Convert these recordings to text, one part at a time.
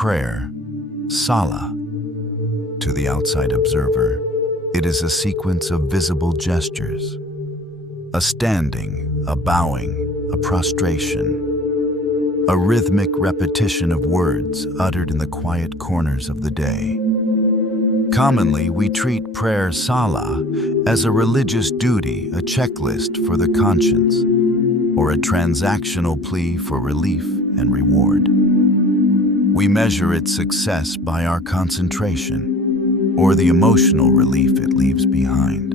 prayer, Salah. To the outside observer, it is a sequence of visible gestures. A standing, a bowing, a prostration. A rhythmic repetition of words uttered in the quiet corners of the day. Commonly, we treat prayer Salah as a religious duty, a checklist for the conscience, or a transactional plea for relief and reward. We measure its success by our concentration, or the emotional relief it leaves behind.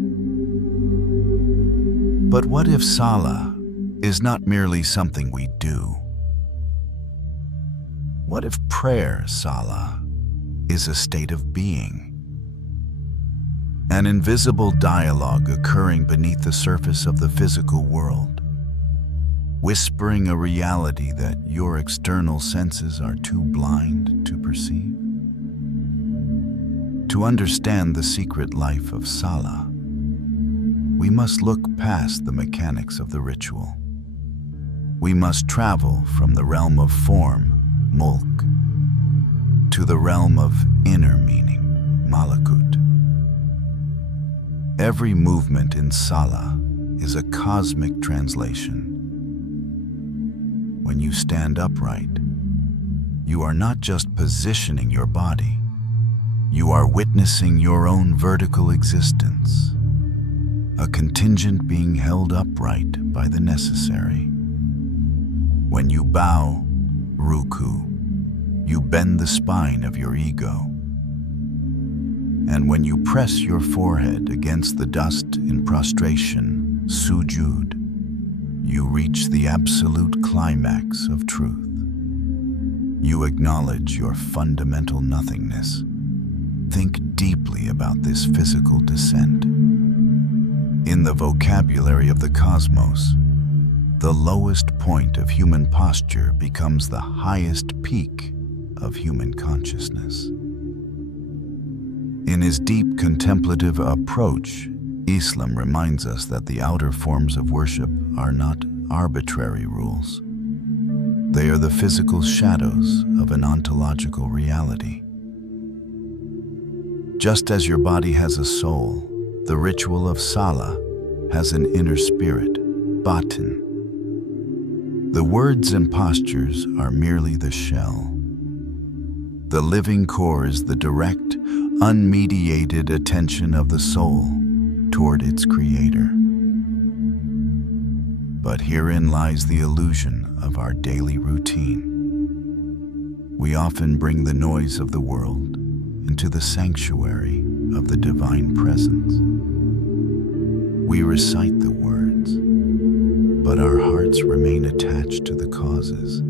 But what if Salah is not merely something we do? What if prayer, Salah, is a state of being? An invisible dialogue occurring beneath the surface of the physical world, whispering a reality that your external senses are too blind to perceive. To understand the secret life of Salah, we must look past the mechanics of the ritual. We must travel from the realm of form, Mulk, to the realm of inner meaning, Malakut. Every movement in Salah is a cosmic translation. When you stand upright, you are not just positioning your body, you are witnessing your own vertical existence, a contingent being held upright by the necessary. When you bow, Ruku, you bend the spine of your ego. And when you press your forehead against the dust in prostration, Sujud, you reach the absolute climax of truth. You acknowledge your fundamental nothingness. Think deeply about this physical descent. In the vocabulary of the cosmos, the lowest point of human posture becomes the highest peak of human consciousness. In his deep contemplative approach, Islam reminds us that the outer forms of worship are not arbitrary rules. They are the physical shadows of an ontological reality. Just as your body has a soul, the ritual of Salah has an inner spirit, Batin. The words and postures are merely the shell. The living core is the direct, unmediated attention of the soul toward its creator. But herein lies the illusion of our daily routine. We often bring the noise of the world into the sanctuary of the divine presence. We recite the words, but our hearts remain attached to the causes,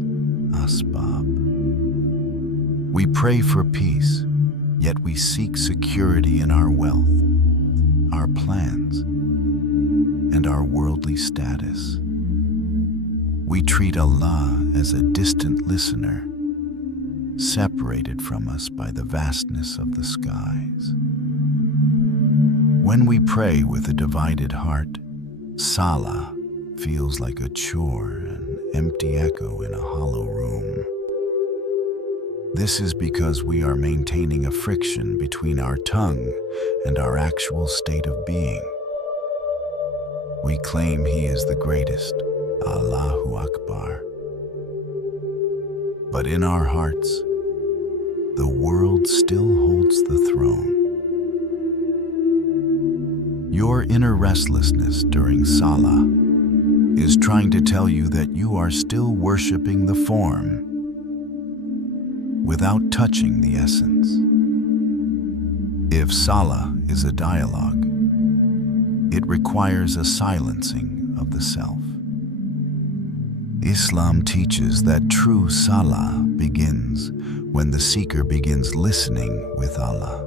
asbab. We pray for peace, yet we seek security in our wealth, our plans, and our worldly status. We treat Allah as a distant listener, separated from us by the vastness of the skies. When we pray with a divided heart, Salah feels like a chore, an empty echo in a hollow room. This is because we are maintaining a friction between our tongue and our actual state of being. We claim He is the greatest, Allahu Akbar. But in our hearts, the world still holds the throne. Your inner restlessness during Salah is trying to tell you that you are still worshiping the form without touching the essence. If Salah is a dialogue, it requires a silencing of the self. Islam teaches that true Salah begins when the seeker begins listening with Allah.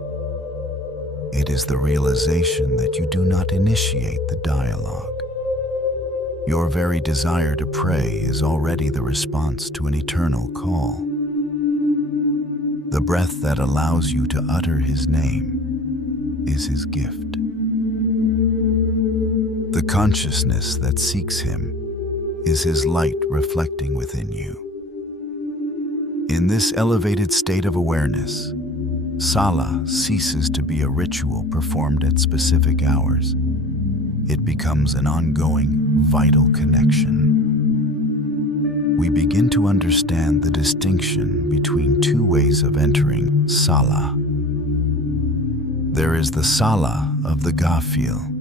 It is the realization that you do not initiate the dialogue. Your very desire to pray is already the response to an eternal call. The breath that allows you to utter His name is His gift. The consciousness that seeks Him is His light reflecting within you. In this elevated state of awareness, Salah ceases to be a ritual performed at specific hours. It becomes an ongoing, vital connection. We begin to understand the distinction between two ways of entering Salah. There is the Salah of the Ghafil,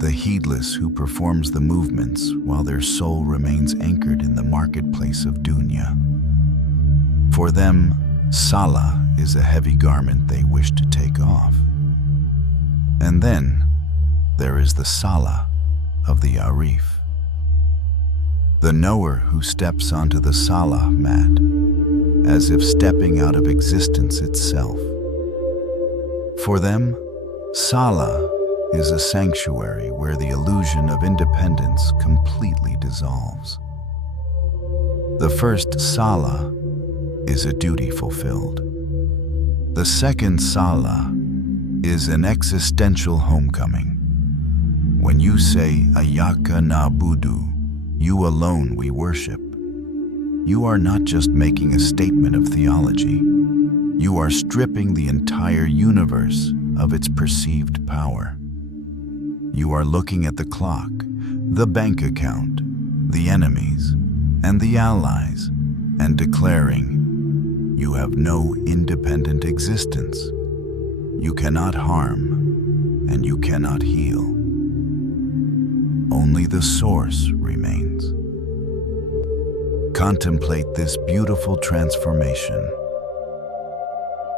the heedless who performs the movements while their soul remains anchored in the marketplace of Dunya. For them, Salah is a heavy garment they wish to take off. And then there is the Salah of the Arif, the knower who steps onto the Salah mat as if stepping out of existence itself. For them, Salah is a sanctuary where the illusion of independence completely dissolves. The first Salah is a duty fulfilled. The second Salah is an existential homecoming. When you say, Ayaka na'budu, you alone we worship, you are not just making a statement of theology. You are stripping the entire universe of its perceived power. You are looking at the clock, the bank account, the enemies, and the allies, and declaring, you have no independent existence. You cannot harm, and you cannot heal. Only the source remains. Contemplate this beautiful transformation.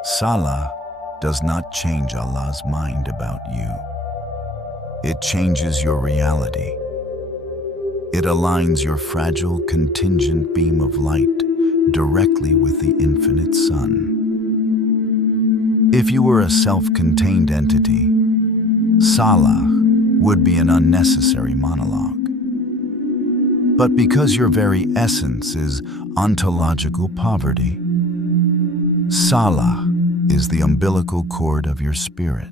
Salah does not change Allah's mind about you. It changes your reality. It aligns your fragile, contingent beam of light directly with the infinite sun. If you were a self-contained entity, Salah would be an unnecessary monologue. But because your very essence is ontological poverty, Salah is the umbilical cord of your spirit.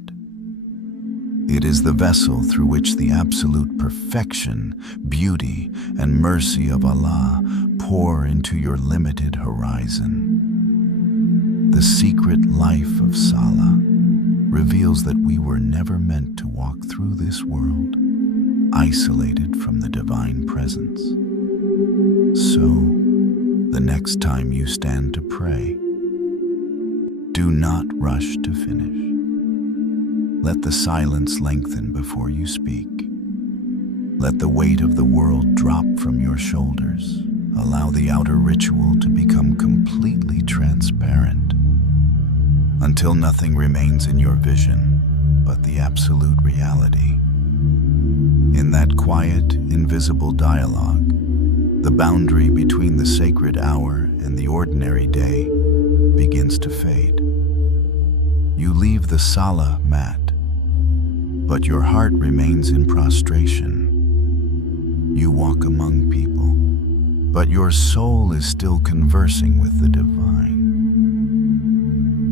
It is the vessel through which the absolute perfection, beauty, and mercy of Allah pour into your limited horizon. The secret life of Salah reveals that we were never meant to walk through this world isolated from the divine presence. So, the next time you stand to pray, do not rush to finish. Let the silence lengthen before you speak. Let the weight of the world drop from your shoulders. Allow the outer ritual to become completely transparent until nothing remains in your vision but the absolute reality. In that quiet, invisible dialogue, the boundary between the sacred hour and the ordinary day begins to fade. You leave the Salah mat, but your heart remains in prostration. You walk among people, but your soul is still conversing with the divine.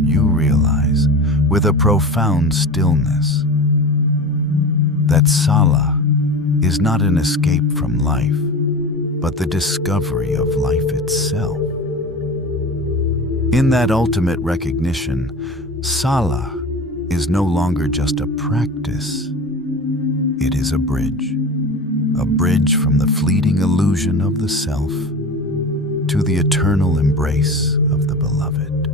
You realize, with a profound stillness, that Salah is not an escape from life, but the discovery of life itself. In that ultimate recognition, Salah is no longer just a practice. It is a bridge from the fleeting illusion of the self to the eternal embrace of the beloved.